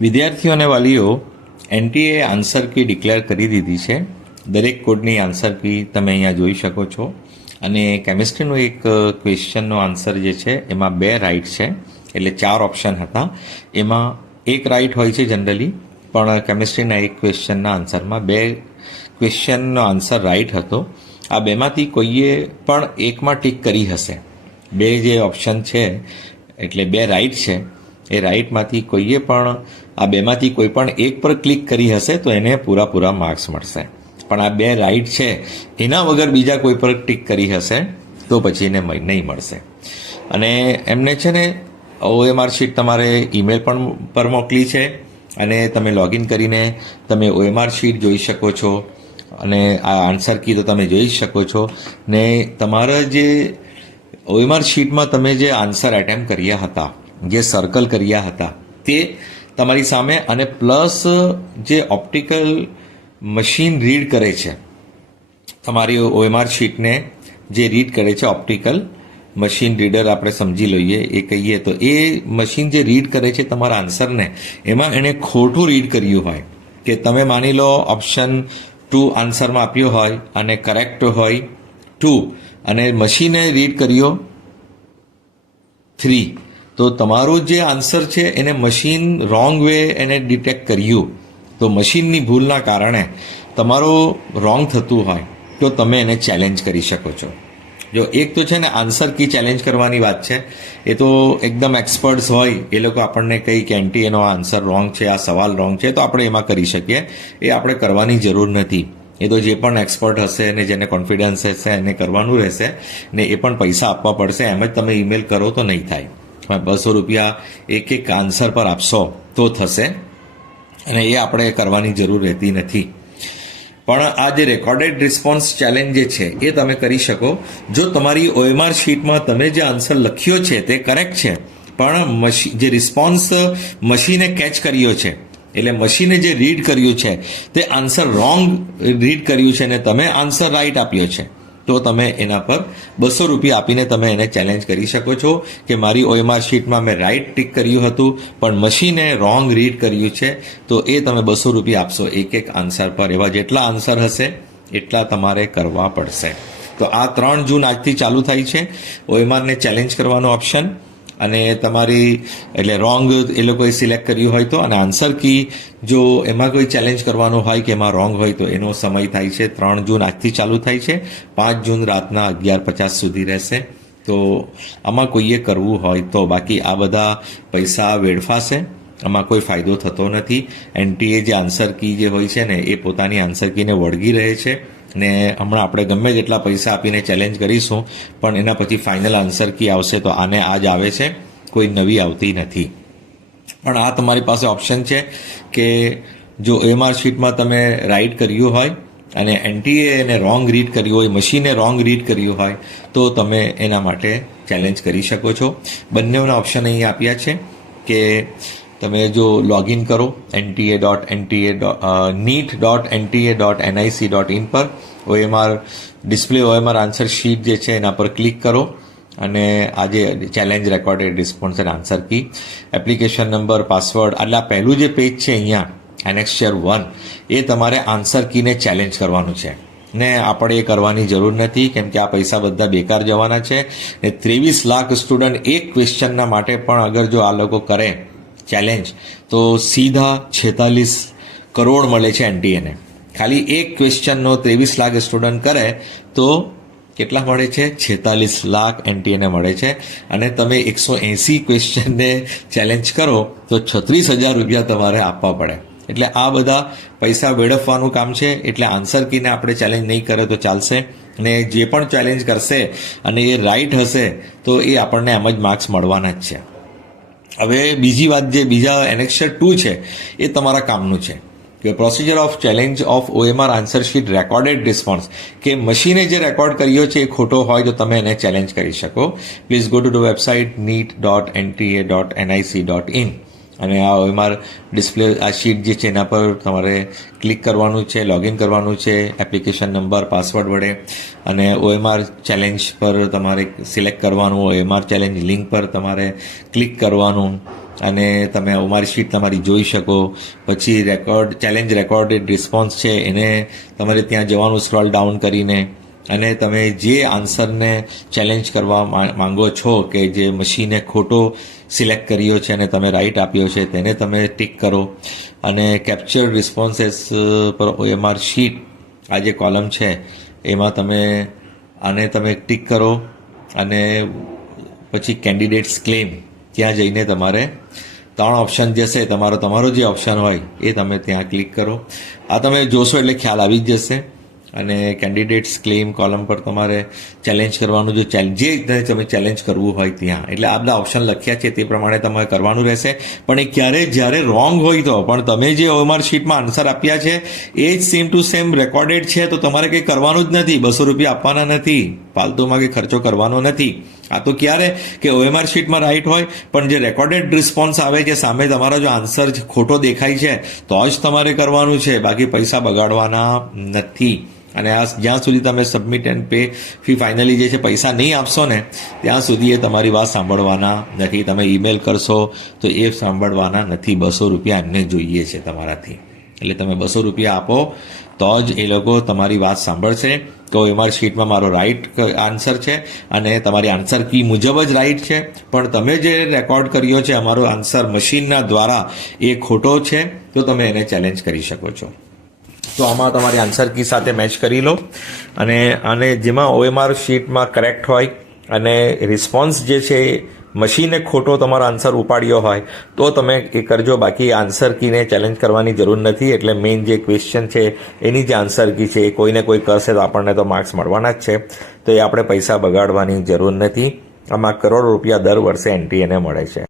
વિદ્યાર્થીઓ અને વાલીઓ એનટીએ આન્સર કી ડિક્લેર કરી દીધી છે. દરેક કોડની આન્સર કી તમે અહીંયા જોઈ શકો છો. અને કેમિસ્ટ્રીનો એક ક્વેશ્ચનનો આન્સર જે છે, એમાં બે રાઇટ છે. એટલે ચાર ઓપ્શન હતા. એમાં એક રાઇટ હોય છે જનરલી પણ કેમિસ્ટ્રીના એક ક્વેશ્ચનના આન્સરમાં બે ક્વેશ્ચનનો આન્સર રાઇટ હતો. આ બેમાંથી કોઈએ પણ એકમાં ટીક કરી હશે. બે જે ઓપ્શન છે, એટલે બે રાઇટ છે. એ રાઇટમાંથી કોઈએ પણ, આ બેમાંથી કોઈ પણ એક પર ક્લિક કરી હશે તો એને પૂરા પૂરા માર્ક્સ મળશે. પણ આ બે રાઇટ છે, એના વગર બીજા કોઈ પર ટિક કરી હશે તો પછી એને નહીં મળશે. અને એમને છે ને, ઓએમઆર શીટ તમારે ઈમેલ પણ પર મોકલી છે, અને તમે લોગિન કરીને તમે ઓએમઆર શીટ જોઈ શકો છો, અને આ આન્સર કી તો તમે જોઈ શકો છો, ને તમારા જે ઓએમઆર શીટમાં તમે જે આન્સર એટેમ્પ કર્યા હતા જે સર્કલ કર્યા હતા, તે તમારી સામે અને પ્લસ જે ઓપ્ટિકલ મશીન રીડ કરે છે, તમારી ઓએમઆર શીટને જે રીડ કરે છે ઓપ્ટિકલ મશીન રીડર આપણે સમજી લઈએ, એ કહીએ તો એ મશીન જે રીડ કરે છે તમારા આન્સરને એમાં એણે ખોટું રીડ કર્યું હોય, કે તમે માની લો ઓપ્શન ટુ આન્સરમાં આપ્યો હોય અને કરેક્ટ હોય ટુ અને મશીને રીડ કર્યો થ્રી તો તમારું જે આન્સર છે, એને મશીન રોંગ વે એને ડિટેક્ટ કર્યું. તો મશીનની ભૂલના કારણે તમારો રોંગ થતું હોય, તો તમે એને ચેલેન્જ કરી શકો છો. જો એક તો છે ને આન્સર કી ચેલેન્જ કરવાની વાત છે. એ તો એકદમ એક્સપર્ટ્સ હોય, એ લોકો આપણને કંઈ કે એન્ટી એનો આન્સર રોંગ છે, આ સવાલ રોંગ છે. તો આપણે એમાં કરી શકીએ. એ આપણે કરવાની જરૂર નથી. એ તો જે પણ એક્સપર્ટ હશે ને, જેને કોન્ફિડન્સ હશે, એને કરવાનું રહેશે ને, એ પણ પૈસા આપવા પડશે, એમ જ તમે ઈમેલ કરો તો નહીં થાય. બસો રૂપિયા એક એક આન્સર પર આપશો તો થશે. અને એ આપણે કરવાની જરૂર રહેતી નથી. પણ આ જે રેકોર્ડેડ રિસ્પોન્સ ચેલેન્જ જે છે, એ તમે કરી શકો. જો તમારી ઓએમઆર શીટમાં તમે જે આન્સર લખ્યો છે, તે કરેક્ટ છે, પણ મશી, જે રિસ્પોન્સ મશીને કેચ કર્યો છે, એટલે મશીને જે રીડ કર્યું છે, તે આન્સર રોંગ રીડ કર્યું છે અને તમે આન્સર રાઈટ આપ્યો છે. તો તમે એના પર બસો રૂપિયા આપીને તમે એને ચેલેન્જ કરી શકો છો કે મારી ઓએમઆર શીટમાં મેં રાઇટ ટીક કર્યું હતું, પણ મશીને રોંગ રીડ કર્યું છે, તો એ તમે બસો રૂપિયા આપશો. એક એક આન્સર પર. એવા જેટલા આન્સર હશે, એટલા તમારે કરવા પડશે. તો આ ત્રણ જૂન આજથી ચાલુ થાય છે. ઓએમઆરને ચેલેન્જ કરવાનો ઓપ્શન અને તમારી, એટલે રોંગ એ લોકોએ સિલેક્ટ કર્યું હોય તો, અને આન્સર કી જો એમાં કોઈ ચેલેન્જ કરવાનો હોય કે એમાં રોંગ હોય તો એનો સમય થાય છે ત્રણ જૂન આજથી ચાલુ થાય છે. પાંચ જૂન રાતના અગિયાર પચાસ સુધી રહેશે. તો આમાં કોઈએ કરવું હોય તો બાકી આ બધા પૈસા વેડફાશે. આમાં કોઈ ફાયદો થતો નથી. એનટીએ જે આન્સર કી જે હોય છે ને, એ પોતાની આન્સર કીને વળગી રહે છે. ને હમણાં આપણે ગમે જેટલા પૈસા આપીને ચેલેન્જ કરીશું, પણ એના પછી ફાઇનલ આન્સર કી આવશે તો આને આ જ આવે છે, કોઈ નવી આવતી નથી. પણ આ તમારી પાસે ઓપ્શન છે કે જો એમઆર શીટમાં તમે રાઈટ કર્યું હોય અને એનટીએ એને રોંગ રીડ કર્યું હોય મશીને રોંગ રીડ કર્યું હોય, તો તમે એના માટે ચેલેન્જ કરી શકો છો. બંનેના ઓપ્શન અહીં આપ્યા છે કે તમે જો લોગિન કરો NTA dot NTA NEET dot NTA dot NIC dot in પર OMR display OMR answer sheet જે છે એના પર ક્લિક કરો અને આજે challenge recorded response and answer key application number password એટલે આ પહેલું જે પેજ છે અહીંયા એનેક્સચર વન એ તમારે આન્સર કીને ચેલેન્જ કરવાનું છે. ને આપણે એ કરવાની જરૂર નથી, કેમ કે આ પૈસા બધા બેકાર જવાના છે. ને ત્રેવીસ લાખ સ્ટુડન્ટ એક ક્વેશ્ચનના માટે પણ અગર જો આ લોકો કરે ચેલેન્જ તો સીધા છેતાલીસ કરોડ મળે છે એનટીએને ખાલી એક ક્વેશ્ચનનો ત્રેવીસ લાખ સ્ટુડન્ટ કરે તો કેટલા મળે છે? છેતાલીસ લાખ એનટીએને મળે છે. અને તમે એકસો એંસી ક્વેશ્ચનને ચેલેન્જ કરો તો છત્રીસ હજાર રૂપિયા તમારે આપવા પડે. એટલે આ બધા પૈસા વેડફવાનું કામ છે. એટલે આન્સર કીને આપણે ચેલેન્જ નહીં કરે તો ચાલશે. અને જે પણ ચેલેન્જ કરશે અને એ રાઈટ હશે તો એ આપણને એમ જ માર્ક્સ મળવાના જ છે. હવે બીજી વાત જે, બીજા એનેક્સર ટુ છે, એ તમારા કામનું છે. કે procedure of challenge of OMR answer sheet recorded response કે મશીને જે રેકોર્ડ કર્યો છે એ ખોટો હોય તો તમે એને ચેલેન્જ કરી શકો. Please go to the website NEET dot NTA dot NIC dot in અને આ ઓએમઆર ડિસ્પ્લે, આ શીટ જે છે એના પર તમારે ક્લિક કરવાનું છે લોગિન કરવાનું છે એપ્લિકેશન નંબર પાસવર્ડ વડે. અને ઓએમઆર ચેલેન્જ પર તમારે સિલેક્ટ કરવાનું, ઓએમઆર ચેલેન્જ લિંક પર તમારે ક્લિક કરવાનું. અને તમે અમારી શીટ તમારી જોઈ શકો. પછી રેકોર્ડ ચેલેન્જ રેકોર્ડેડ રિસ્પોન્સ છે, એને તમારે ત્યાં જવાનું સ્ક્રોલ ડાઉન કરીને. અને તમે જે આન્સરને ચેલેન્જ કરવા માંગો છો કે જે મશીને ખોટો સિલેક્ટ કર્યો છે અને તમે રાઈટ આપ્યો છે, તેને તમે ટિક કરો. અને કેપ્ચર રિસ્પોન્સેસ પર ઓએમઆર શીટ આ જે કોલમ છે, એમાં તમે આને તમે ટિક કરો અને પછી કેન્ડિડેટ્સ ક્લેમ ત્યાં જઈને તમારે ત્રણ ઓપ્શન જશે તમારો તમારો જે ઓપ્શન હોય, એ તમે ત્યાં ક્લિક કરો. આ તમે જોશો એટલે ખ્યાલ આવી જ જશે. અને કેન્ડિડેટ્સ ક્લેમ કોલમ પર તમારે ચેલેન્જ કરવાનું જો જે તમે ચેલેન્જ કરવું હોય ત્યાં. એટલે આ બધા ઓપ્શન લખ્યા છે, તે પ્રમાણે તમારે કરવાનું રહેશે. પણ એ ક્યારે, જ્યારે રોંગ હોય તો, પણ તમે જે ઓએમઆર શીટમાં આન્સર આપ્યા છે, એ જ સેમ ટુ સેમ રેકોર્ડેડ છે, તો તમારે કંઈ કરવાનું જ નથી. બસો રૂપિયા આપવાના નથી. ફાલતુમાં કંઈ ખર્ચો કરવાનો નથી. આ તો ક્યારે કે ઓએમઆર શીટમાં રાઈટ હોય, પણ જે રેકોર્ડેડ રિસ્પોન્સ આવે છે, સામે તમારો જો આન્સર ખોટો દેખાય છે, તો જ તમારે કરવાનું છે. બાકી પૈસા બગાડવાના નથી. અને આ જ્યાં સુધી તમે submit and pay fee finally જે છે, પૈસા નહીં આપશો ને, ત્યાં સુધી એ તમારી વાત સાંભળવાના નથી. તમે ઈમેલ કરશો તો એ સાંભળવાના નથી. બસો રૂપિયા એમને જોઈએ છે તમારાથી. એટલે તમે બસો રૂપિયા આપો, તો જ એ લોકો તમારી વાત સાંભળશે તો એમઆર શીટમાં મારો રાઈટ આન્સર છે અને તમારી આન્સર કી મુજબ જ રાઈટ છે. પણ તમે જે રેકોર્ડ કર્યો છે, અમારો આન્સર મશીનના દ્વારા એ ખોટો છે, તો તમે એને ચેલેન્જ કરી શકો છો. તો આમાં તમારી આન્સર કી સાથે મેચ કરી લો અને અને જેમાં ઓએમઆર શીટમાં કરેક્ટ હોય અને રિસ્પોન્સ જે છે મશીને ખોટો તમારો આન્સર ઉપાડ્યો હોય, તો તમે એ કરજો. બાકી આન્સર કીને ચેલેન્જ કરવાની જરૂર નથી. એટલે મેઇન જે ક્વેશ્ચન છે, એની જે આન્સર કી છે. એ કોઈને કોઈ કરશે તો આપણને તો માર્ક્સ મળવાના જ છે. તો એ આપણે પૈસા બગાડવાની જરૂર નથી. આમાં કરોડો રૂપિયા દર વર્ષે એનટીએને મળે છે.